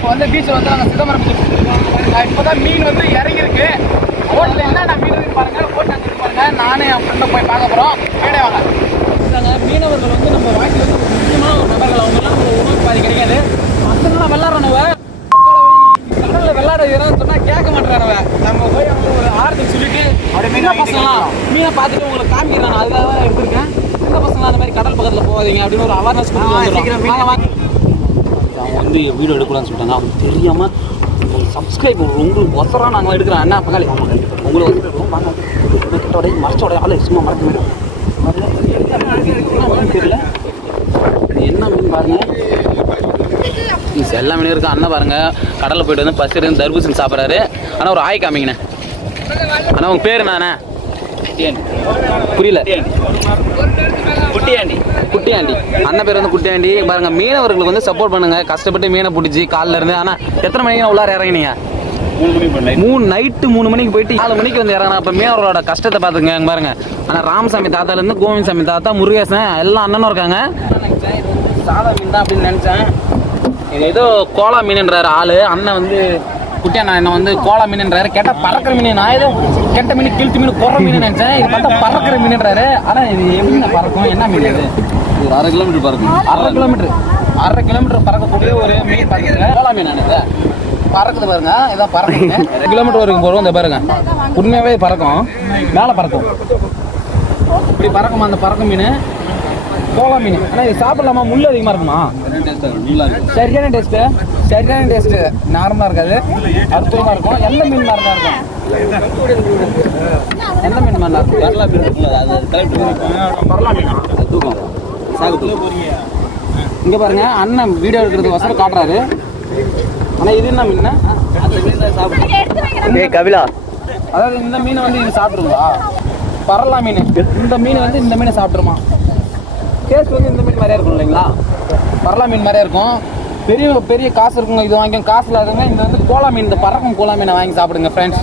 இப்போ வந்து பீச் வந்து நாங்கள் சிதம்பரம் பீச் இப்போ தான் மீன் வந்து இறங்கியிருக்கு. போட்டில் என்னென்ன மீன் இருக்கு பாருங்க, போட்டு வந்து பாருங்க. நானே என் ஃப்ரெண்டை போய் பார்க்க போகிறோம். வீடே வாங்க. மீனவர்கள் வந்து நம்ம வாழ்க்கையில் வந்து ஒரு முக்கியமான ஒரு நபர்கள். அவங்கெல்லாம் நம்ம உணவு பாதி கிடைக்காது. மற்றவங்களாம் விளாட்றனவ கடலில் விளாடுறதுன்னு சொன்னால் கேட்க மாட்டேறானவ. நம்ம போய் அவங்க ஒரு ஆறுதல் சொல்லிட்டு அப்படியே மீன் பசங்களாம் மீனை பார்த்துட்டு உங்களுக்கு காமிக்கிறேன். நான் அதுக்காக தான் எடுத்துருக்கேன். சின்ன பசங்களாம் அந்த மாதிரி கடல் பக்கத்தில் போகாதீங்க அப்படின்னு ஒரு அவேர்னஸ் கொடுத்து அவங்க வந்து வீடியோ எடுக்கலாம்னு சொல்லிட்டாங்க. அவங்க தெரியாமல் சப்ஸ்கிரைப் உங்களுக்கு ஒசரம் நாங்கள் எடுக்கிறோம். என்ன பக்காளி உங்களை கிட்டோடைய மறைச்சோடைய ஆளு சும்மா மறக்க முடியும். தெரியல என்ன மீன் பாருங்க. எல்லா மீனும் இருக்கு. அண்ணன் பாருங்க கடலில் போயிட்டு வந்து பசி இருந்து தர்பூசணி சாப்பிட்றாரு. ஆனால் ஒரு ஆய் காமிங்கண்ணே. ஆனால் உங்கள் பேர் என்னண்ணே? புரியல. குட்டியாண்டி. குட்டியாண்டி அண்ணன் பேர் வந்து குட்டியாண்டி. பாருங்க மீனவர்களுக்கு வந்து சப்போர்ட் பண்ணுங்க. கஷ்டப்பட்டு மீனை பிடிச்சி காலில் இருந்து. ஆனால் எத்தனை மணிக்கு உள்ளார இறங்கினீங்க? 3 மணிக்கு போயிட்டு 4 மணிக்கு வந்து இறங்கினா. அப்போ மீனவர்களோட கஷ்டத்தை பார்த்துங்க பாருங்க. ஆனால் ராமசாமி தாத்தாலேருந்து கோவிந்தசாமி தாத்தா, முருகேசன் எல்லா அண்ணனும் இருக்காங்க. சாதா மீன் தான் அப்படின்னு நினச்சேன். இது ஏதோ கோலா மீன்ன்றாரு ஆளு. அண்ணன் வந்து குட்டியாண்ணா என்ன வந்து கோலா மீன்ன்றாரு. கேட்டால் பறக்கிற மீன். நான் ஏதோ கெட்ட மீன், கிழ்த்து மீன், குறை மீன் நினச்சேன். இது பார்த்தா பறக்கிற மீன்ன்றாரு. ஆனால் இது எப்படி பறக்கும்? என்ன மீன் இது? ஒரு 1/2 கிலோமீட்டர் பறக்கும். 1/2 கிலோமீட்டர் பறக்கக்கூடிய ஒரு மீன் பார்த்துக்கிறேன். கோலா மீன் நினைக்க பறக்குது பாருங்க. இதான் பறக்குங்க. 2 கிலோமீட்டர் வரைக்கும் போகிறோம். இந்த பாருங்க உண்மையாகவே பறக்கும். மேலே பறக்கும். இப்படி பறக்குமா அந்த பறக்கும் மீன்? கோலா மீன். ஆனால் இது சாப்பிடலாமா? முள் அதிகமாக இருக்குமா? சரியான டேஸ்ட்டு. சரியான டேஸ்ட்டு. நார்மலாக இருக்காது, அற்புதமாக இருக்கும். எந்த மீன் மாதிரி தான் இருக்கும்? எந்த மீன் மாதிரி இருக்கும்? பரலா மீன் இருக்குல்ல, அது பரலா மீன் தூக்கம் சாகுது. இங்கே பாருங்க அண்ணன் வீடியோ எடுக்கிறது வசரம் காட்டுறாரு. ஆனால் இது என்ன மீன்? அந்த மீன் தான் சாப்பிடுவோம். கபிலா, அதாவது இந்த மீனை வந்து இது சாப்பிடுங்களா? பரலா மீன். இந்த மீன் வந்து இந்த மீனை சாப்பிட்ருமா? டேஸ்ட் வந்து இந்த மீன் மாதிரியா இருக்கும் இல்லைங்களா? பரலா மீன் மாதிரியா இருக்கும். பெரிய பெரிய காசு இருக்குங்க. இது வாங்கி காசு இல்லாதவங்க இந்த வந்து கோலா மீன், இந்த பறக்கும் கோலா மீனை வாங்கி சாப்பிடுங்க ஃப்ரெண்ட்ஸ்.